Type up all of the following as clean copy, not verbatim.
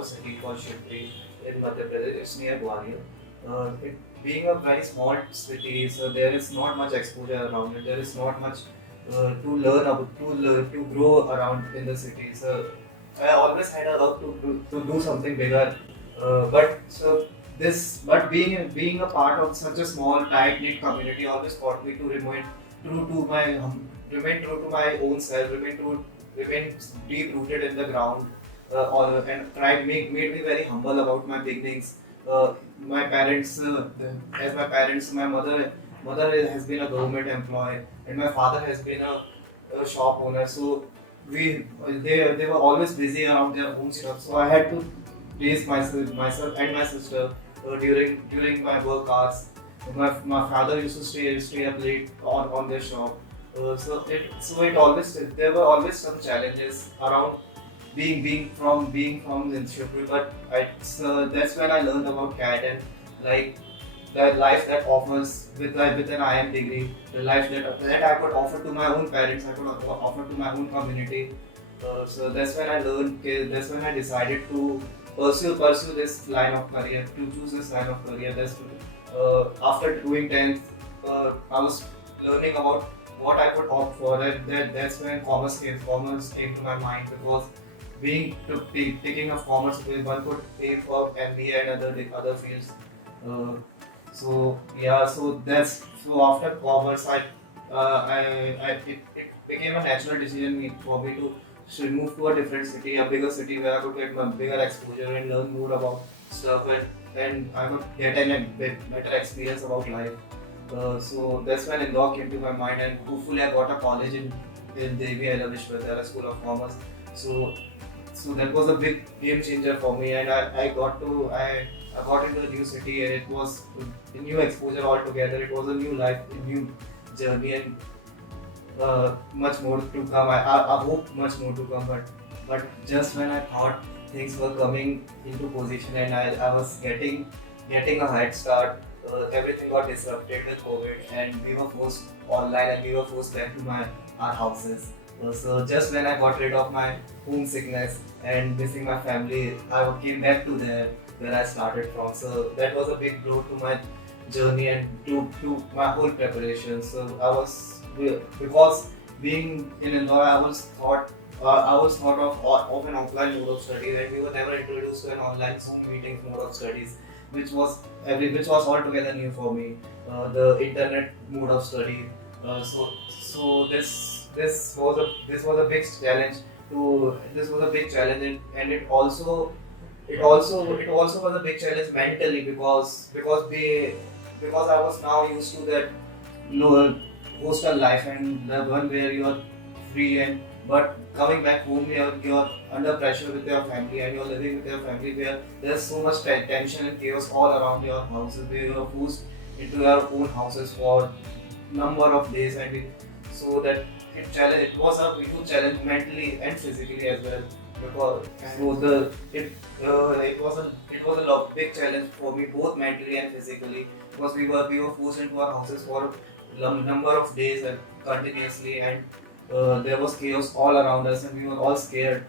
small city called Shivpuri in Madhya Pradesh. It's near Gwalior. It being a very small city, so there is not much exposure around it. There is not much to grow around in the city. So I always had a love to do something bigger. But being a part of such a small tight knit community always taught me to true to my remain true to my own self, remain deep rooted in the ground, and made me very humble about my beginnings. My parents, as my parents, my mother has been a government employee, and my father has been a shop owner. So they were always busy around their own stuff. So I had to raise myself and my sister during my work hours. My father used to stay up late on their shop. So it always there were always some challenges around being from the Shivpur, but that's when I learned about CAT and like the life that offers with an IM degree, the life that I could offer to my own parents, I could offer to my own community. So that's when I learned. That's when I decided to pursue this line of career, to choose this line of career. After doing 10th, I was learning about what I could opt for. That's when commerce came to my mind, because taking of commerce, one could aim for MBA and other fields. Uh, so after commerce, it became a natural decision for me to should move to a different city, a bigger city where I could get bigger exposure and learn more about stuff, and I could get a better experience about life. So that's when Indore came to my mind, and hopefully I got a college in Devi Vishwavidyalaya School of Commerce. So so that was a big game changer for me, and I got into a new city, and it was a new exposure altogether. It was a new life, a new journey, and much more to come. I hope much more to come, but just when I thought things were coming into position and I was getting a head start, everything got disrupted with COVID, and we were forced online, and we were forced back to our houses. So just when I got rid of my homesickness and missing my family, I came back to there where I started from. So that was a big blow to my journey and to my whole preparation. So because being in Indore, I was thought of an offline mode of studies, and we were never introduced to an online Zoom meetings mode of studies, which was altogether new for me. The internet mode of study. So this was a big challenge and it also was a big challenge mentally, because I was now used to that lower hostel life, and the one where you are free, and but coming back home, you're under pressure with your family, and you're living with your family where there's so much tension and chaos all around your houses, where you're forced into your own houses for number of days, so that it was a huge challenge mentally and physically as well, because it was a big challenge for me, both mentally and physically, because we were forced into our houses for number of days and continuously, and there was chaos all around us, and we were all scared,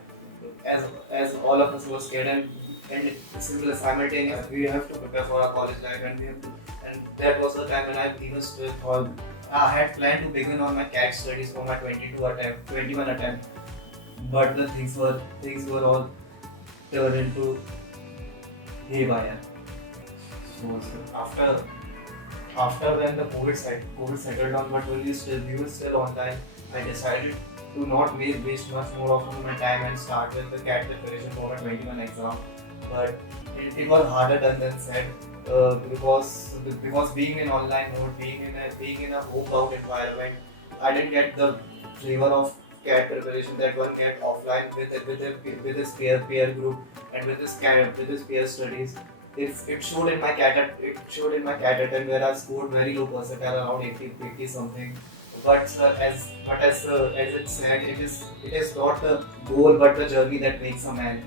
as all of us were scared, and simultaneously we have to prepare for our college life, and that was the time when I even still thought I had planned to begin on my CAT studies for my 21 attempt, but the things were all turned into haywire. So after when the COVID settled down, but we were still online, I decided to not waste much more of my time and start with the CAT preparation for my 21 exam. But it was harder done than said, because being in online mode, being in a homebound environment, I didn't get the flavor of CAT preparation that one get offline with his peer group and with his peer studies. It showed in my CAT attempt, where I scored very low percentile, around 80 something. But as it said, it is not the goal but the journey that makes a man.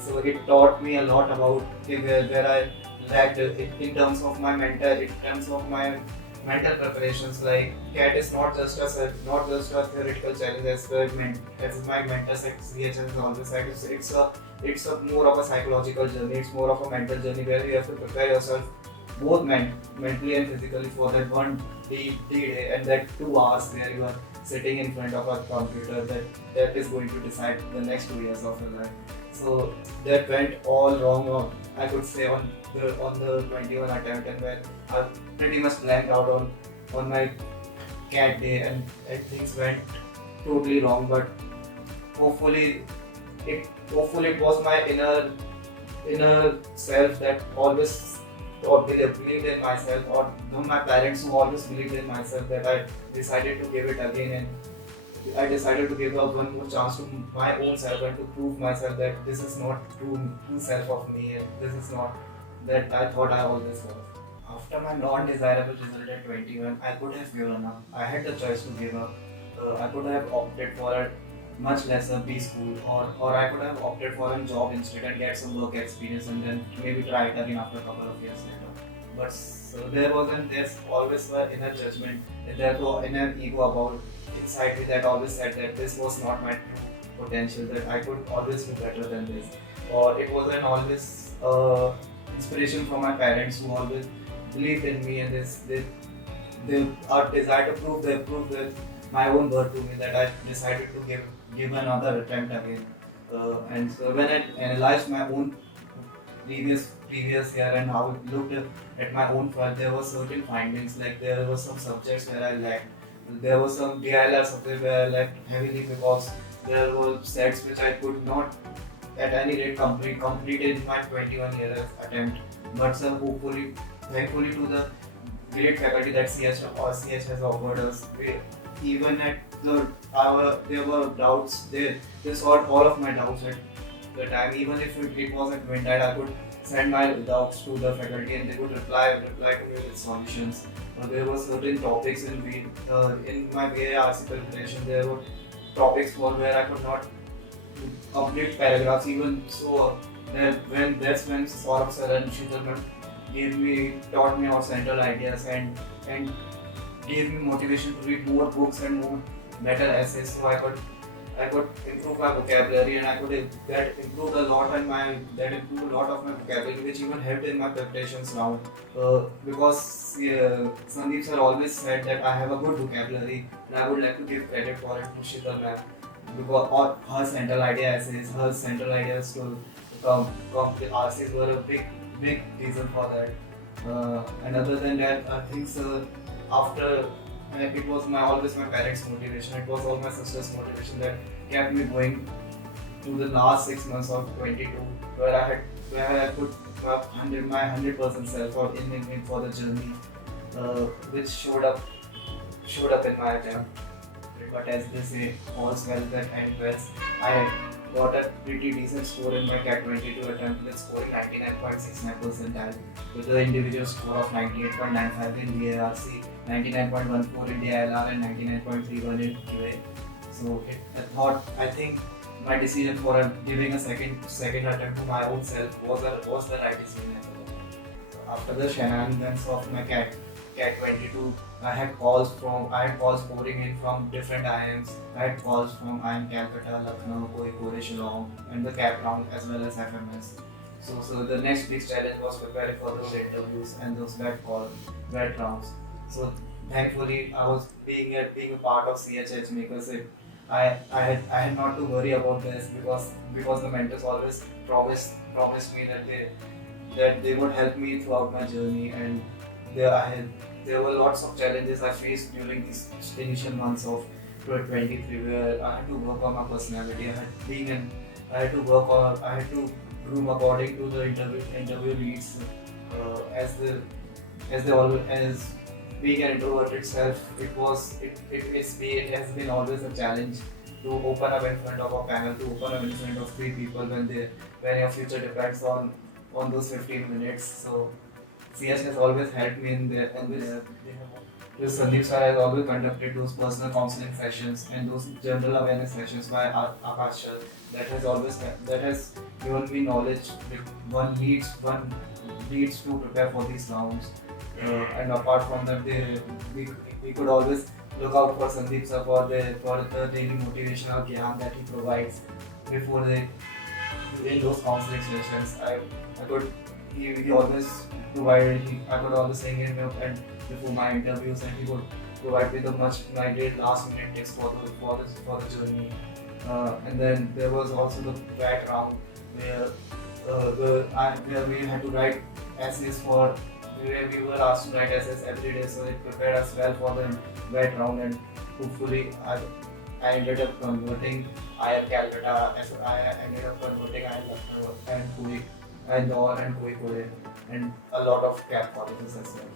So it taught me a lot about where I lacked in terms of my mental preparations. Like CAT is not just a theoretical challenge, as my mentor CH has always said. It's a it's a more of a psychological journey. It's more of a mental journey where you have to prepare yourself both mentally and physically for that one day and that 2 hours where you are sitting in front of a computer that is going to decide the next 2 years of your life. So that went all wrong, I could say, on the 21 attempt, and where I pretty much blanked out on my cat day, and things went totally wrong. But hopefully hopefully it was my inner self that always believed in myself, or my parents who always believed in myself, that I decided to give it again, and I decided to give up one more chance to my own self and to prove myself that this is not true self of me, and this is not that I thought I always was. After my non-desirable result at 21, I could have given up. I had the choice to give up. I could have opted for a much lesser B school, or I could have opted for a job instead and get some work experience and then maybe try it again after a couple of years later. But so there's always an inner judgment, there's an inner ego about inside me that always said that this was not my true potential, that I could always do better than this. Or it wasn't always inspiration from my parents who always believed in me, and they are desire to prove that my own worth to me, that I decided to give another attempt again. And so when I analyzed my own previous year and how it looked at my own file, there were certain findings, like there were some subjects where I lacked. There was some DILR subject where I lacked heavily because there were sets which I could not at any rate complete in my 21 years attempt. But thankfully to the great faculty that CH has offered us, even at there were doubts, they solved all of my doubts at the time. Even if it was at midnight, I could send my doubts to the faculty and they would reply to me with solutions. There were certain topics in my BA-RC preparation. There were topics for where I could not complete paragraphs. Even so, that's when Saurabh sir and Sheetal ma'am taught me our central ideas and gave me motivation to read more books and more better essays, so I could improve my vocabulary, and I could that improved a lot of my vocabulary, which even helped in my preparations now. Because Sandeep sir always said that I have a good vocabulary, and I would like to give credit for it to Sheetal ma'am, because all her central idea essays, her central ideas to come to RCs were a big reason for that. And other than that, I think after it was always my parents' motivation. It was all my sister's motivation that kept me going to the last 6 months of 22, where I put my 100% self out in for the journey, which showed up in my attempt. But as they say, all's well that ends well. I got a pretty decent score in my CAT 22 attempt, with scoring 99.69 percentile, with the individual score of 98.95 in DARC, 99.14 in DILR, and 99.31 in QA. So I think my decision for giving a second attempt to my own self was the right decision. So after the shenanigans of my CAT 22, I had calls pouring in from different IIMs. I had calls from IIM Calcutta, Lucknow, Kozhikode, Shillong, and the CAP round as well as FMS. So the next big challenge was preparing for those interviews and those wet rounds. So thankfully, I was being a part of CH Edgemakers. I had not to worry about this because the mentors always promised me that they would help me throughout my journey, and there were lots of challenges I faced during these initial months of 23, where I had to work on my personality. I had to groom according to the interview leads, as being an introvert itself. It has been always a challenge to open up in front of a panel, to open up in front of 3 people when your future depends on those 15 minutes. So CS has always helped me in there, and this Sandeep sir has always conducted those personal counseling sessions and those general awareness sessions by Akash sir. That has given me knowledge. One needs to prepare for these rounds, and apart from that, we could always look out for Sandeep sir for the daily motivational gyan that he provides in those counseling sessions, I could he always provided I could always sing him up and before my interviews, and he would provide me the much needed last minute tips for the journey. And then there was also the wet round where where we had to write essays for where we were asked to write essays every day, so it prepared us well for the wet round, and hopefully I ended up converting IIM Calcutta, as I ended up converting IIM Lucknow and Koi and Indore and Koi and a lot of CAP colleges as well.